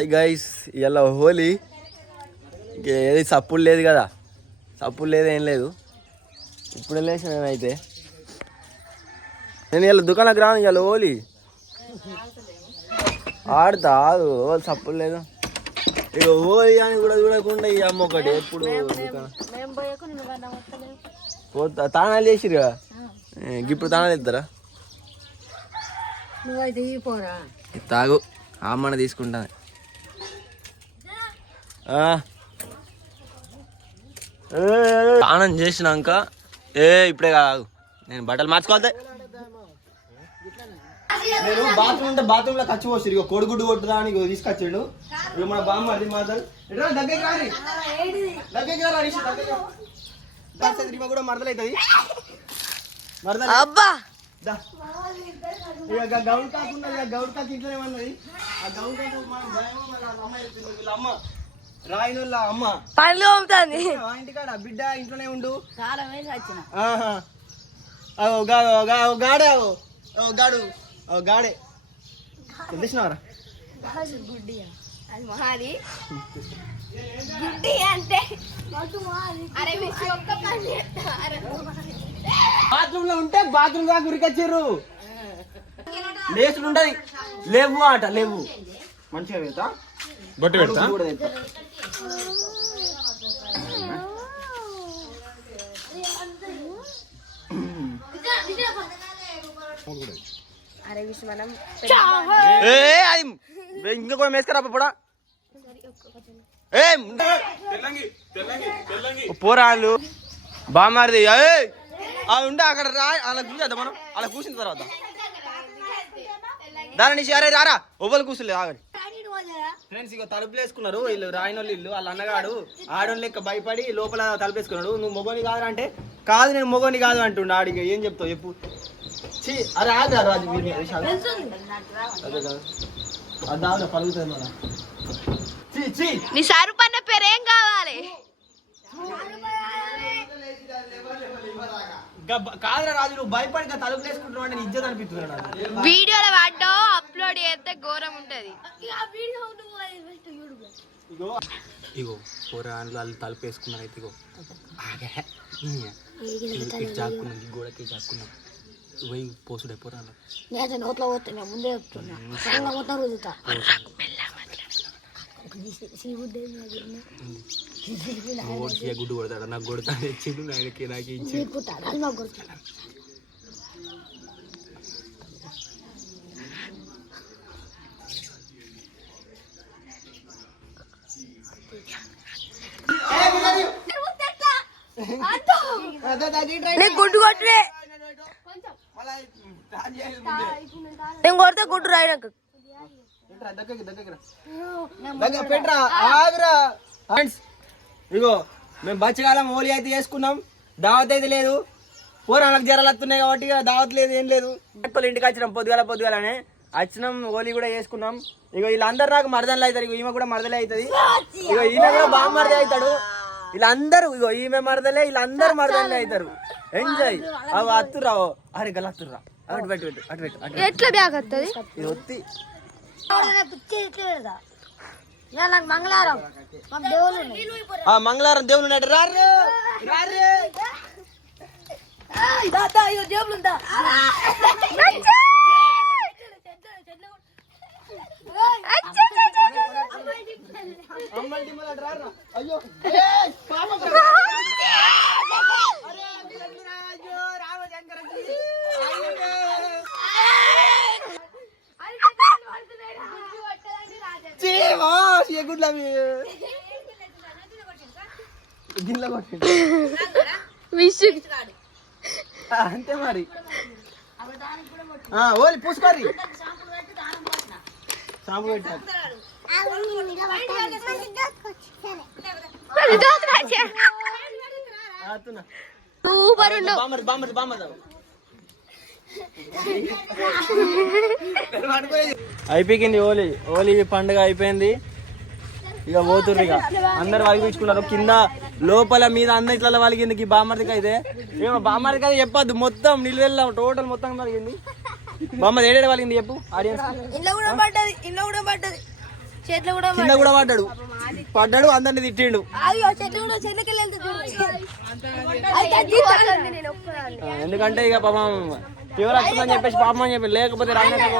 Hi guys, ఇలా హోలీ ఏది సప్పుడు లేదు కదా, సప్పుడు లేదు ఏం లేదు. ఇప్పుడు వెళ్ళేసిన నేనైతే నేను ఇలా దుకాణానికి రాను, ఇలా హోలీ ఆడతా సప్పుడు లేదు. ఇక హోలీ అని కూడా చూడకుండా ఈ అమ్మ ఒకటి ఎప్పుడు పోతా తానాలు చేసిరు కదా, ఇప్పుడు తానాలు ఇస్తారా? తాగు అమ్మని తీసుకుంటాను. స్నానం చేసినాక ఇప్పుడే కాదు, నేను బట్టలు మార్చుకోవాలి. నేను బాత్రూమ్ ఉంటే బాత్రూంలో ఖర్చు పోస్తారు. ఇక కొడుగుడ్డు కొట్టుదానికి తీసుకొచ్చాడు. ఇక మన బామ్మ అది మాట్లాడు దగ్గరికి రాని, దగ్గరికి రా కూడా మరదలవుతుంది. అబ్బా ఇక గౌడ్ కాకుండా గౌడ్ కాకి ఇంట్లో ఏమన్నది, ఆ గౌడ్ కాకు అమ్మ రాయినోళ్ళ అమ్మ పనులు అవుతుంది. ఇంటికాడ బిడ్డ ఇంట్లోనే ఉండు. గాడే గాడే తెలిసినవరా బాత్రూమ్ లో ఉంటే బాత్రూమ్ దాకా ఉరికొచ్చారు. లేసులు ఉంటది, లేవు ఆట లేవు. మంచిగా పెడతా, బొట్టు పెడతా. ఇంకా కూడా మేసుకరా కూడా పోరాళ్ళు బామారిది ఉండే అక్కడ రా. అలా కూర్చోద్దాం మనం, అలా కూర్చున్న తర్వాత దాని నుంచి అరే రారా ఒవ్వలు కూర్చోలేదు ఆగండి. ఫ్రెండ్స్ ఇక తలుపులు వేసుకున్నారు వీళ్ళు, రాయినోళ్ళు ఇల్లు. వాళ్ళ అన్నగాడు ఆడోని లెక్క భయపడి లోపల తలుపేసుకున్నాడు. నువ్వు మొగోని కాదు అంటే, కాదు నేను మొగోని కాదు అంటుండు. ఆడికి ఏం చెప్తావు చెప్పు. అరే ఆగా రాజు అది పలుకుతుంది మన నీ సరుపన్న పేరు ఏం కావాలి? కాదురా రాజు, నువ్వు భయపడి తలుపులు వేసుకుంటున్నావు అంటే ఇజ్జత్ అనిపిస్తున్నాడు. వీడియోలో వాడో అప్లోడ్ చేస్తే ఘోరం ఉంటది. ఇగో పోరాళ్ళు వాళ్ళు తలుపు వేసుకున్నారు. అయితే ఇగో చాక్కున్నాం, గోడకి చాక్కున్నాం. పోయి పోసుడే పోరాళ్ళు నోట్లో పోతున్నా ముందే చెప్తున్నా. గుడ్డు కొడతాడు, నాకు కొడతా ఇచ్చిండు, ఆయనకి నాకు ఇచ్చిండు. గుడ్డు కొట్టే నేను కొడితే గుడ్డు రాయడానికి ఇగో మేము బచ్చగాలం హోలీ అయితే చేసుకున్నాం. దావత్ అయితే లేదు, పోరాళ్ళకి జ్వరాలు వస్తున్నాయి కాబట్టి దావత్ లేదు, ఏం లేదు. ఇంటికి వచ్చినాం పొద్దుగాలనే వచ్చినాం, హోలీ కూడా చేసుకున్నాం. ఇగో వీళ్ళందరూ నాకు మరదలు అవుతారు. ఇగో ఈమె కూడా మరదలే అవుతుంది. ఇగో ఈమె కూడా బాగా మరదే అవుతాడు. వీళ్ళందరూ ఇగో ఈమె మరదలే, వీళ్ళందరూ మరదలే అవుతారు. ఎంజాయ్ అవి అత్తురావు. అరే గల అత్తురా, అటు పెట్టు పెట్టు అటు పెట్టు అటు ఎట్లా బ్యాగ్ వస్తుంది. ఇది ఒత్తి మంగళవారం మంగళవారం దేవులు ఉన్నాడు. రారే దేవులు అయ్యో అంతే మరి. ఓలి పూసుకోరి షాంపూ పెట్టారు. అయిపోయింది హోలీ. హోలీ పండుగ అయిపోయింది. ఇక పోతుర్రు, ఇక అందరు వలిపించుకున్నారు. కింద లోపల మీద అందరు ఇట్లా వలిగింది. బామ్మర్దికి అయితే ఏమో బామ్మర్దికి అయితే చెప్పద్దు, మొత్తం నిలువెళ్ళ టోటల్ మొత్తం వలిగింది. బామ్మది ఏడేడు వలిగింది చెప్పు ఆడియన్స్. చెట్లు కూడా కింద కూడా పడ్డాడు అందరిని తిట్టిండు. చెట్లు కూడా చెట్లకి ఎందుకంటే ఇక పాపం ఫీవర్ వస్తుందని చెప్పేసి పాపం అని చెప్పి లేకపోతే రాంగ్ నాకు